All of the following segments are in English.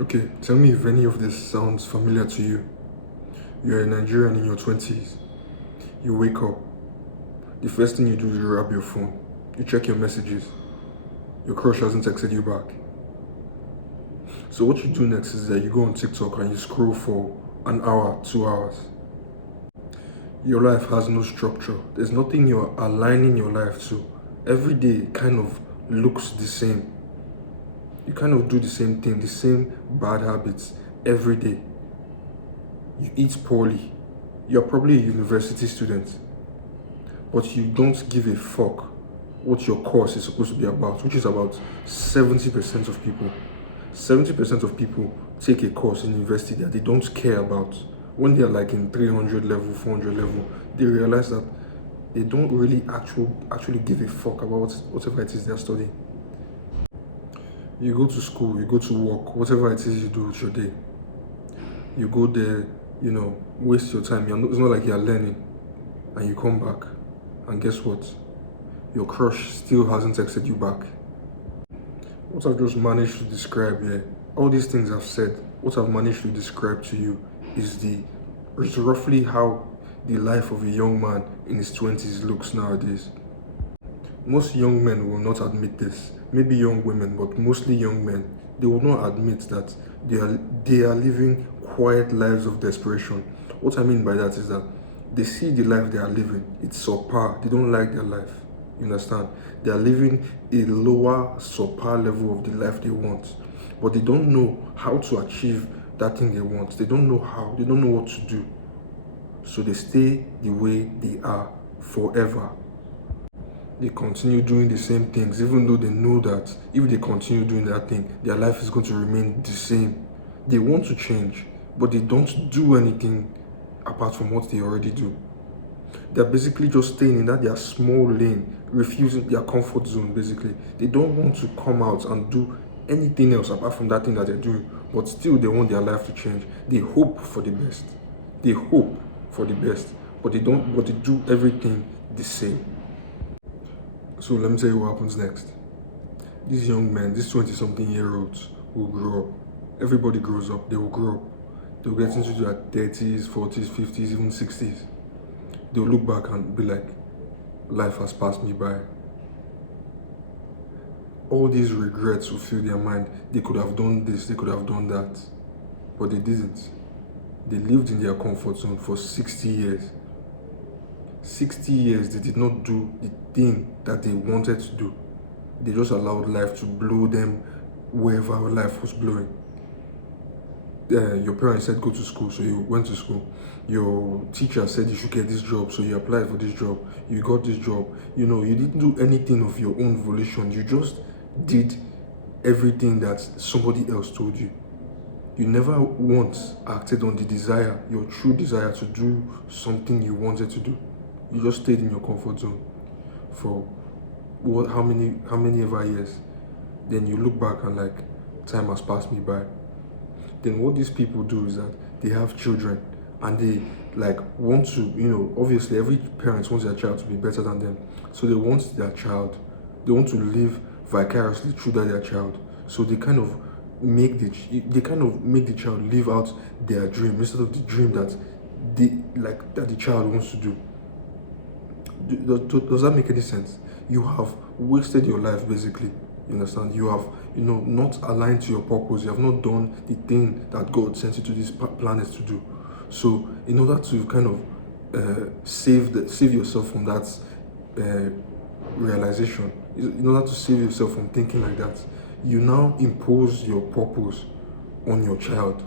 Okay, tell me if any of this sounds familiar to you. You're a Nigerian in your 20s. You wake up. The first thing you do is you grab your phone. You check your messages. Your crush hasn't texted you back. So what you do next is that you go on TikTok and you scroll for an hour, 2 hours. Your life has no structure. There's nothing you're aligning your life to. Every day kind of looks the same. You kind of do the same thing, the same bad habits every day. You eat poorly. You're probably a university student, but you don't give a fuck what your course is supposed to be about, which is about 70% of people. 70% of people take a course in university that they don't care about. When they're like in 300 level, 400 level, they realize that they don't really actually give a fuck about whatever it is they're studying. You go to school, you go to work, whatever it is you do with your day. You go there, waste your time. It's not like you're learning, and you come back, and guess what? Your crush still hasn't texted you back. What I've just managed to describe here, all these things I've said, what I've managed to describe to you is roughly how the life of a young man in his 20s looks nowadays. Most young men will not admit this. Maybe young women, but mostly young men. They will not admit that they are living quiet lives of desperation. What I mean by that is that they see the life they are living. It's subpar. They don't like their life. You understand? They are living a lower subpar level of the life they want. But they don't know how to achieve that thing they want. They don't know how. They don't know what to do. So they stay the way they are forever. They continue doing the same things, even though they know that if they continue doing that thing, their life is going to remain the same. They want to change, but they don't do anything apart from what they already do. They're basically just staying in that their small lane, refusing their comfort zone, basically. They don't want to come out and do anything else apart from that thing that they're doing, but still they want their life to change. They hope for the best. They hope for the best, but they do everything the same. So let me tell you what happens next. These young men, these 20-something-year-olds will grow up. Everybody grows up, they will grow up. They'll get into their 30s, 40s, 50s, even 60s. They'll look back and be like, life has passed me by. All these regrets will fill their mind. They could have done this, they could have done that. But they didn't. They lived in their comfort zone for 60 years. 60 years they did not do the thing that they wanted to do. They just allowed life to blow them wherever life was blowing. Your parents said go to school, so you went to school. Your teacher said you should get this job, so you applied for this job. You got this job. You didn't do anything of your own volition. You just did everything that somebody else told you. You never once acted on the desire, your true desire to do something you wanted to do. You just stayed in your comfort zone for how many ever years. Then you look back and like, time has passed me by. Then what these people do is that they have children and they like want to, obviously every parent wants their child to be better than them. So they want to live vicariously through their child. So they kind of make the child live out their dream instead of the dream that the child wants to do. Does that make any sense? You have wasted your life, basically. You understand? You have, not aligned to your purpose. You have not done the thing that God sent you to this planet to do. So, in order to kind of save yourself from that realization, in order to save yourself from thinking like that, you now impose your purpose on your child.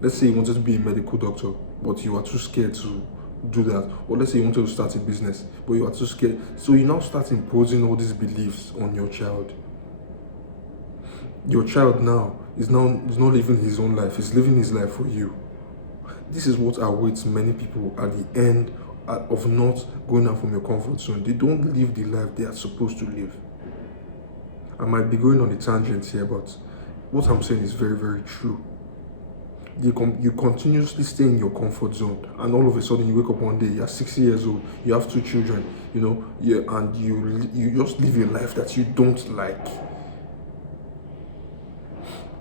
Let's say you wanted to be a medical doctor, but you are too scared to do that. Or let's say you wanted to start a business, but you are too scared. So you now start imposing all these beliefs on your child. Your child now is not living his own life, he's living his life for you. This is what awaits many people at the end of not going out from your comfort zone. They don't live the life they are supposed to live. I might be going on a tangent here, but what I'm saying is very, very true. You continuously stay in your comfort zone, and all of a sudden you wake up one day, you're 60 years old, you have 2 children, and you just live a life that you don't like.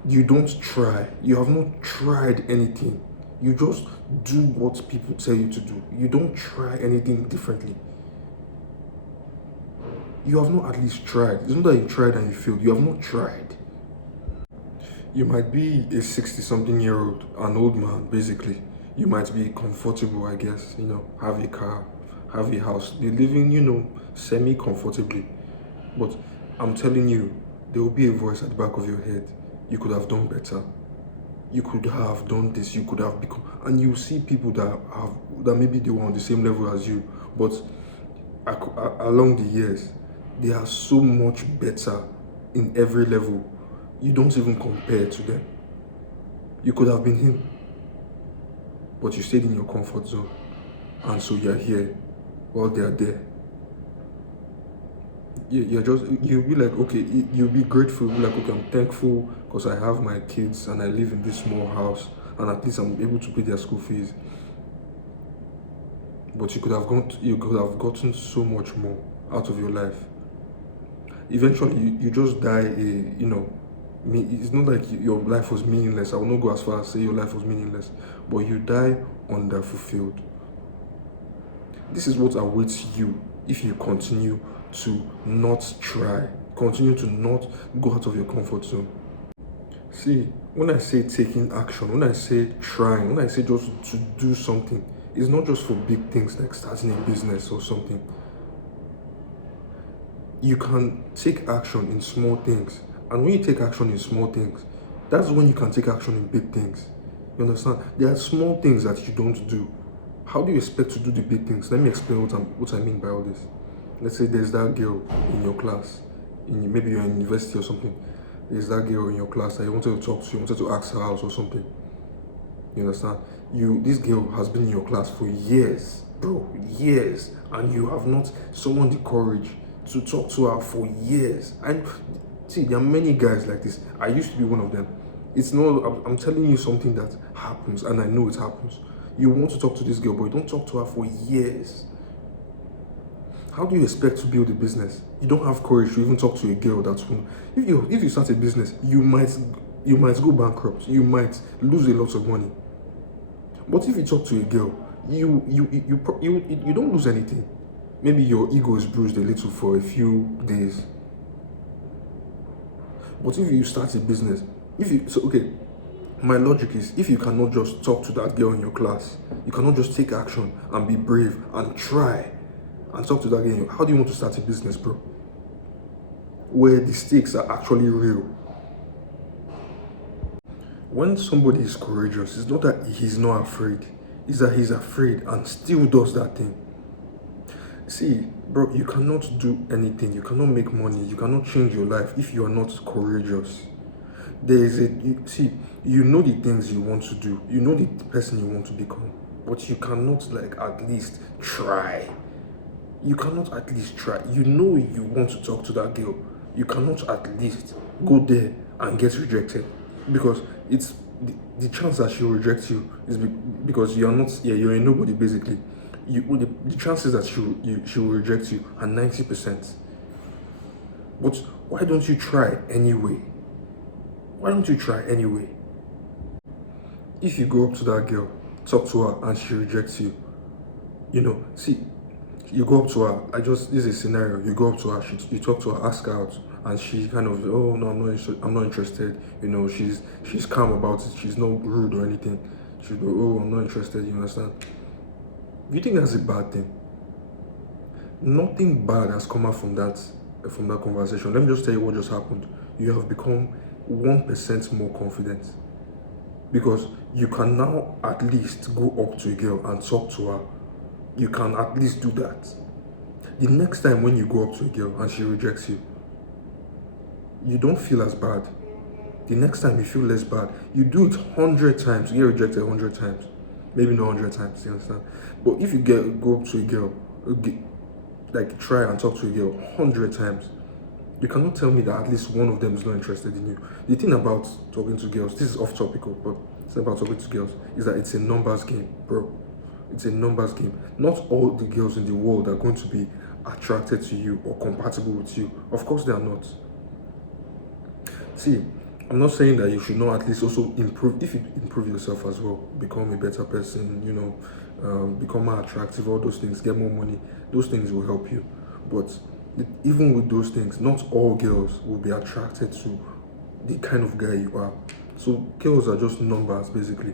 You don't try. You have not tried anything. You just do what people tell you to do. You don't try anything differently. You have not at least tried. It's not that you tried and you failed. You have not tried. You might be a 60-something-year-old, an old man, basically. You might be comfortable, I guess, have a car, have a house. You're living, semi-comfortably. But I'm telling you, there will be a voice at the back of your head. You could have done better. You could have done this. You could have become, and you see people that maybe they were on the same level as you, but along the years, they are so much better in every level. You don't even compare to them. You could have been him, but you stayed in your comfort zone, and so you're here while they are there. You'll be like, okay, you'll be grateful, you'll be like, okay, I'm thankful because I have my kids and I live in this small house and at least I'm able to pay their school fees. But you could have gotten so much more out of your life. Eventually, you just die. It's not like your life was meaningless. I will not go as far as say your life was meaningless, but you die underfulfilled. This is what awaits you if you continue to not try, continue to not go out of your comfort zone. See, when I say taking action, when I say trying, when I say just to do something, it's not just for big things like starting a business or something. You can take action in small things. And when you take action in small things, that's when you can take action in big things. You understand? There are small things that you don't do. How do you expect to do the big things? Let me explain what I mean by all this. Let's say there's that girl in your class, maybe you're in university or something. There's that girl in your class that you wanted to talk to, you wanted to ask her out or something. You understand? This girl has been in your class for years, bro, years, and you have not summoned the courage to talk to her for years. And see, there are many guys like this. I used to be one of them. It's not, I'm telling you something that happens, and I know it happens. You want to talk to this girl, but you don't talk to her for years. How do you expect to build a business? You don't have courage to even talk to a girl that's if you start a business, you might go bankrupt. You might lose a lot of money. But if you talk to a girl, you don't lose anything. Maybe your ego is bruised a little for a few days. But if you start a business, my logic is, if you cannot just talk to that girl in your class, you cannot just take action and be brave and try and talk to that girl, how do you want to start a business, bro? Where the stakes are actually real. When somebody is courageous, it's not that he's not afraid, it's that he's afraid and still does that thing. See, bro, you cannot do anything, you cannot make money, you cannot change your life if you are not courageous. You know the things you want to do, you know the person you want to become, but you cannot at least try. You cannot at least try. You know you want to talk to that girl. You cannot at least go there and get rejected, because it's the chance that she'll reject you is because you're a nobody basically. The chances that she will reject you are 90%. But why don't you try anyway? Why don't you try anyway? If you go up to that girl, talk to her, and she rejects you, you go up to her. This is a scenario. You go up to her, you talk to her, ask her out, and she kind of, oh no, I'm not interested. She's calm about it. She's not rude or anything. She go, oh, I'm not interested. You understand? You think that's a bad thing? Nothing bad has come out from that conversation. Let me just tell you what just happened. You have become 1% more confident, because you can now at least go up to a girl and talk to her. You can at least do that. The next time when you go up to a girl and she rejects you, you don't feel as bad. The next time you feel less bad. You do it 100 times, you get rejected 100 times. Maybe not 100 times, you understand? But if you go up to a girl, try and talk to a girl 100 times, you cannot tell me that at least one of them is not interested in you. The thing about talking to girls, this is off topic, but it's about talking to girls, is that it's a numbers game, bro. It's a numbers game. Not all the girls in the world are going to be attracted to you or compatible with you. Of course they are not. See, I'm not saying that you should not at least also improve. If you improve yourself as well, become a better person, become more attractive, all those things, get more money, those things will help you. But even with those things, not all girls will be attracted to the kind of guy you are. So girls are just numbers, basically.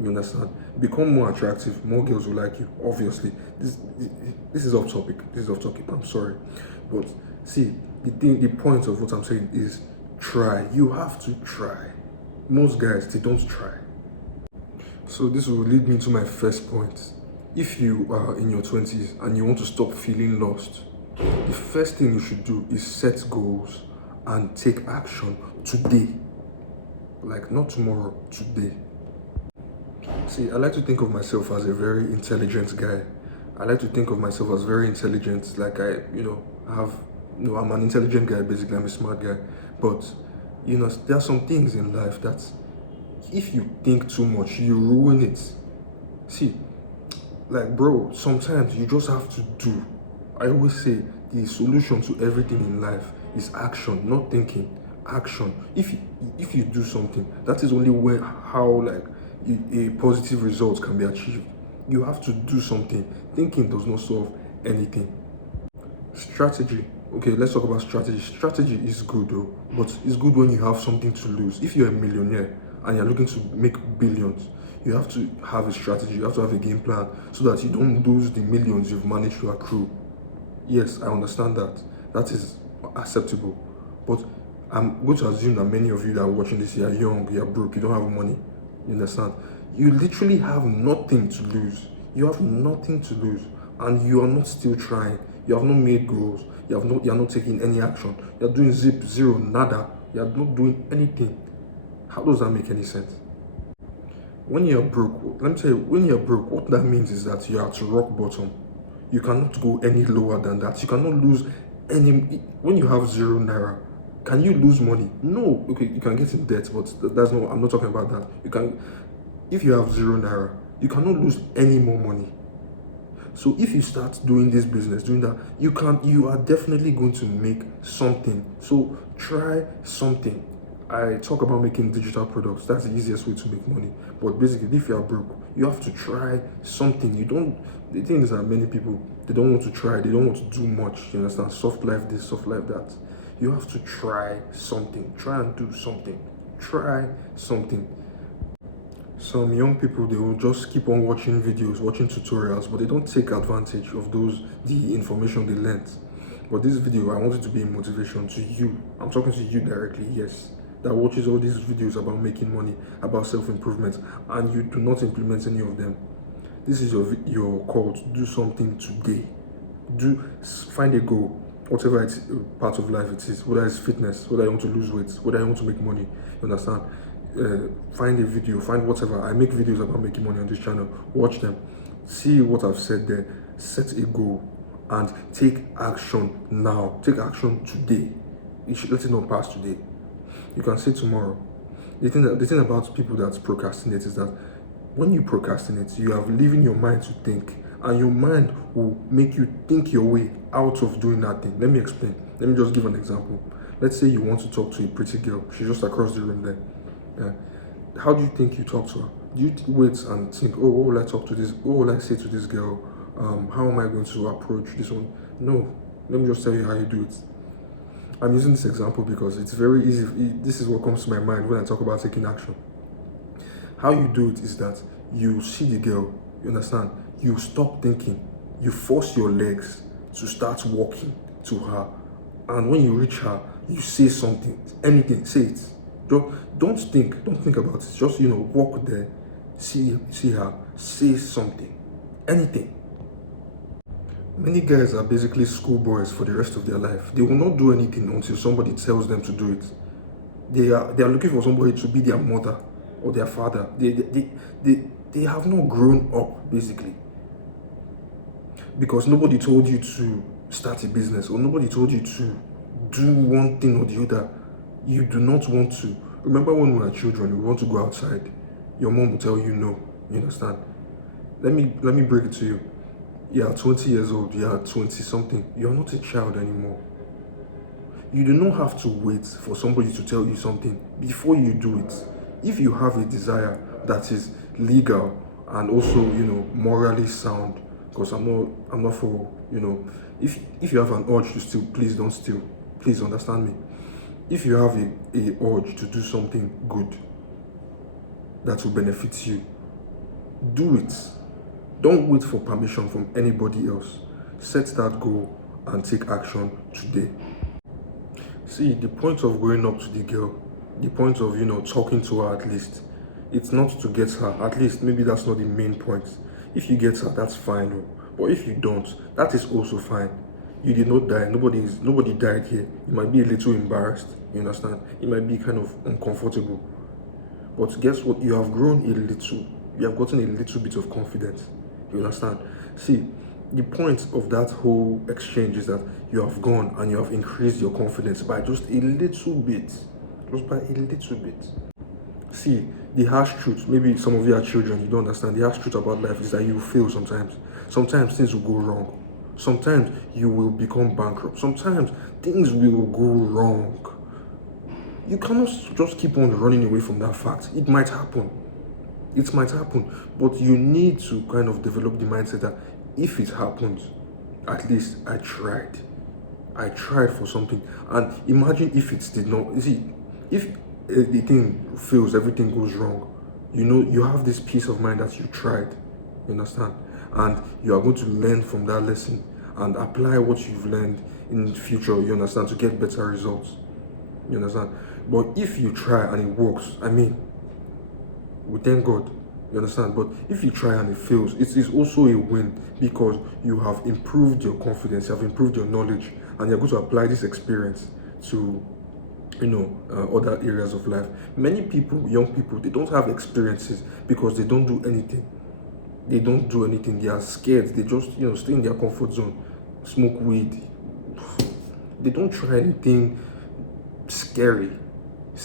You understand? Become more attractive, more girls will like you. Obviously, this is off topic. This is off topic. I'm sorry, but see, the point of what I'm saying is try. You have to try. Most guys, they don't try. So this will lead me to my first point. If you are in your 20s and you want to stop feeling lost, the first thing you should do is set goals and take action today. Like not tomorrow, today. See, I like to think of myself as a very intelligent guy. I like to think of myself as very intelligent. Like I'm an intelligent guy, basically. I'm a smart guy. But, there are some things in life that if you think too much, you ruin it. See, like, bro, sometimes you just have to do. I always say the solution to everything in life is action, not thinking. Action. If you do something, that is only how a positive result can be achieved. You have to do something. Thinking does not solve anything. Strategy. Okay, let's talk about strategy. Strategy is good though, but it's good when you have something to lose. If you're a millionaire and you're looking to make billions, you have to have a strategy. You have to have a game plan so that you don't lose the millions you've managed to accrue. Yes, I understand that. That is acceptable. But I'm going to assume that many of you that are watching this, you're young, you're broke, you don't have money. You understand? You literally have nothing to lose. You have nothing to lose. And you are not still trying. You have not made goals. You are not taking any action. You're doing zero, nada. You are not doing anything. How does that make any sense? When you're broke, let me tell you, when you're broke, what that means is that you are at rock bottom. You cannot go any lower than that. You cannot lose any. When you have 0 naira, can you lose money? No. Okay, you can get in debt, but I'm not talking about that. You can, if you have 0 naira, you cannot lose any more money. So if you start doing this business, doing that, you are definitely going to make something. So try something. I talk about making digital products. That's the easiest way to make money. But basically, if you are broke, you have to try something. The thing is that many people, they don't want to try. They don't want to do much. You understand? Soft life this, soft life that. You have to try something. Try and do something. Try something. Some young people, they will just keep on watching videos, watching tutorials, but they don't take advantage of the information they learned. But this video, I want it to be a motivation to you. I'm talking to you directly, yes, that watches all these videos about making money, about self-improvement, and you do not implement any of them. This is your call to do something today. Find a goal, whatever part of life it is, whether it's fitness, whether you want to lose weight, whether you want to make money, you understand? Find a video, find whatever. I make videos about making money on this channel. Watch them, see what I've said there, set a goal, and take action now. Take action today. You should let it not pass today. You can say tomorrow. The thing about people that procrastinate is that when you procrastinate, you are leaving your mind to think, and your mind will make you think your way out of doing that thing. Let me explain. Let me just give an example. Let's say you want to talk to a pretty girl. She's just across the room there. How do you think you talk to her? Do you wait and think, oh, what will I talk to this? What will I say to this girl? How am I going to approach this one? No, let me just tell you how you do it. I'm using this example because it's very easy. This is what comes to my mind when I talk about taking action. How you do it is that you see the girl, you understand? You stop thinking. You force your legs to start walking to her. And when you reach her, you say something, anything, say it. Don't think about it. Just walk there, see her, say something, anything. Many guys are basically schoolboys for the rest of their life. They will not do anything until somebody tells them to do it. They are looking for somebody to be their mother or their father. They have not grown up, basically, because nobody told you to start a business or nobody told you to do one thing or the other. You do not want to. Remember when we were children, we want to go outside. Your mom will tell you no. You understand? Let me break it to you. You are 20 years old. You are 20 something. You are not a child anymore. You do not have to wait for somebody to tell you something before you do it. If you have a desire that is legal and also, morally sound, because I'm not for, if you have an urge to steal, please don't steal. Please understand me. If you have a urge to do something good that will benefit you, do it. Don't wait for permission from anybody else. Set that goal and take action today. See, the point of going up to the girl, the point of, talking to her at least, it's not to get her. At least, maybe that's not the main point. If you get her, that's fine. Oh. But if you don't, that is also fine. You did not die. Nobody died here. You might be a little embarrassed. You understand? It might be kind of uncomfortable. But guess what? You have grown a little. You have gotten a little bit of confidence. You understand? See, the point of that whole exchange is that you have gone and you have increased your confidence by just a little bit. Just by a little bit. See, the harsh truth, maybe some of you are children, you don't understand. The harsh truth about life is that you fail sometimes. Sometimes things will go wrong. Sometimes you will become bankrupt. Sometimes things will go wrong. You cannot just keep on running away from that fact. It might happen. It might happen. But you need to kind of develop the mindset that if it happens, at least I tried. I tried for something. And imagine if it did not. You see, if the thing fails, everything goes wrong, you have this peace of mind that you tried. You understand? And you are going to learn from that lesson and apply what you've learned in the future, you understand, to get better results. You understand? But if you try and it works, we thank God. You understand? But if you try and it fails, it is also a win because you have improved your confidence, you have improved your knowledge, and you're going to apply this experience to other areas of life. Many people, young people, they don't have experiences because they don't do anything. They don't do anything. They are scared. They just stay in their comfort zone, smoke weed. They don't try anything scary.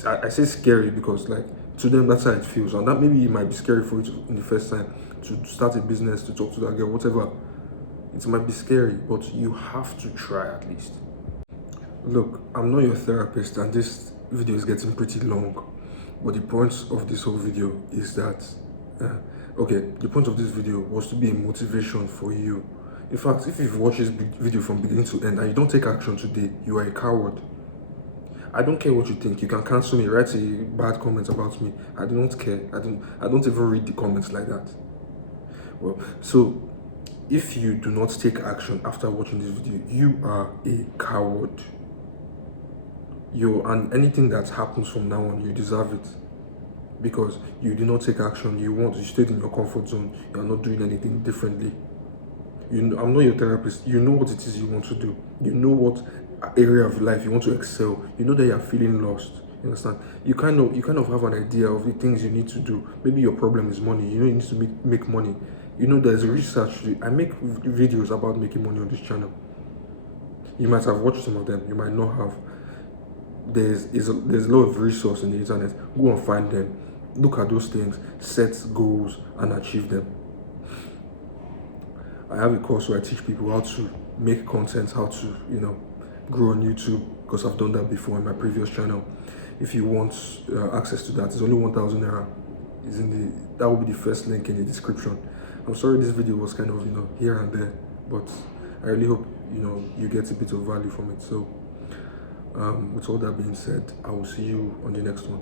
I say scary because to them that's how it feels, and that maybe it might be scary for you in the first time to start a business, to talk to that girl, whatever. It might be scary, but you have to try at least. Look, I'm not your therapist and this video is getting pretty long, but the point of this whole video is that the point of this video was to be a motivation for you. In fact, if you've watched this video from beginning to end and you don't take action today, you are a coward. I don't care what you think. You can cancel me, write a bad comment about me. I do not care. I don't even read the comments like that. Well, so if you do not take action after watching this video, you are a coward. And anything that happens from now on, you deserve it. Because you did not take action, you stayed in your comfort zone, you are not doing anything differently. I'm not your therapist. You know what it is you want to do. You know what area of life you want to excel. You know that you are feeling lost. You understand? You kind of have an idea of the things you need to do. Maybe your problem is money. You need to make money. There's research. I make videos about making money on this channel. You might have watched some of them. You might not have. There's a lot of resource in the internet. Go and find them. Look at those things. Set goals and achieve them. I have a course where I teach people how to make content, how to, grow on YouTube, because I've done that before in my previous channel. If you want access to that, it's only 1,000 naira. That will be the first link in the description. I'm sorry this video was kind of, here and there, but I really hope, you get a bit of value from it. So, with all that being said, I will see you on the next one.